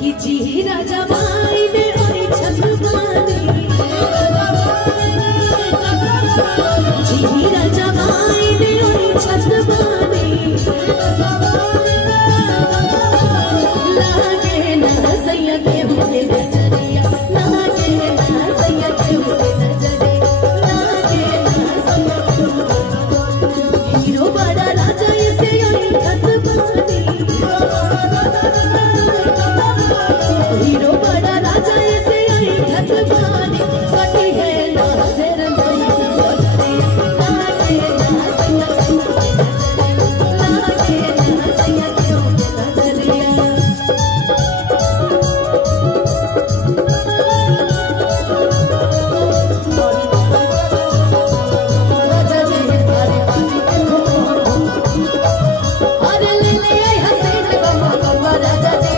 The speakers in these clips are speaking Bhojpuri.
कि जी राजा बाई ने ओई छतवानी जी राजा बाई ने ओई छतवानी लागे ना सैया के हुए नजरिया लागे ना सैया के हुए नजरिया लागे ना सैया के हुए हीरो बड़ा राजा इसे ओई छतवानी हीरो बड़ा राजा ऐसे आई छतवानी सटी है ना तेरा नहीं बोलती लागे ना सैया लागे ना सैया क्यों नजरिया राजा जी हमारे पानी अरे ले ले आई हसीन गवा गवा राजा जी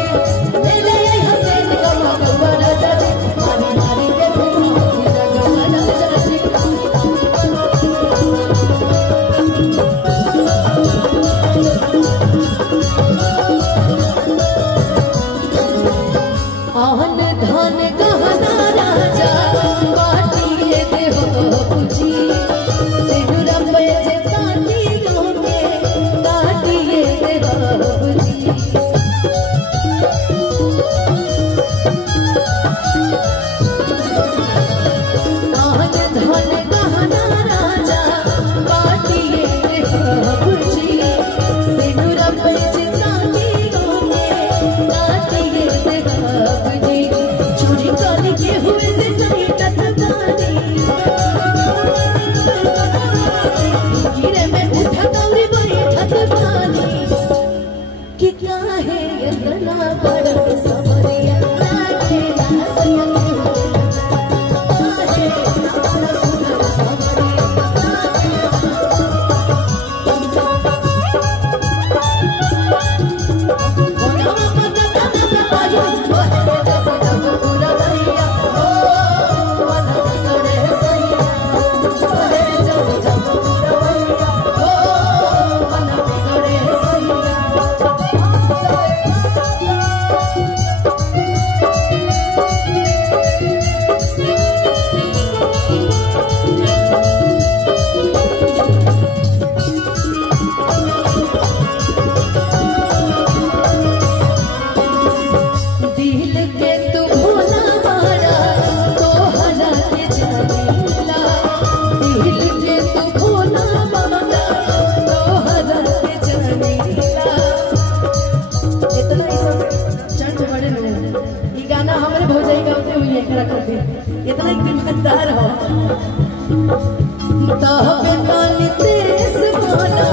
ले ले आई हसीन गवा गवा राजा जी मारी मारी के तेरा गवा राजा जी आन धन गहना राजा बाटिए देहो पूजी सिनुरा पे जे ताती लोगे काटिए देहो पूजी आन धन गहना राजा बाटिए देहो पूजी सिनुरा पे जे ताती लोगे काटिए देहो पूजी चोरी काली के हुए से सही टटकानी गिरे में उठा कौरी बड़ी ठटकानी कि क्या है इतना बड़ा सवरिया लागे ना सैया के लागे ना बड़ा सुंदर सवरिया दिल के तू भोला मारा तो हला के जमीला दिल के तू भोला मारा तो हला के जमीला इतना ही सब चंद बड़े लोग ये गाना हमारे भौजाई गाते हुए एकरा करते इतना एक दिमागदार हो तहबे ताली तेज माना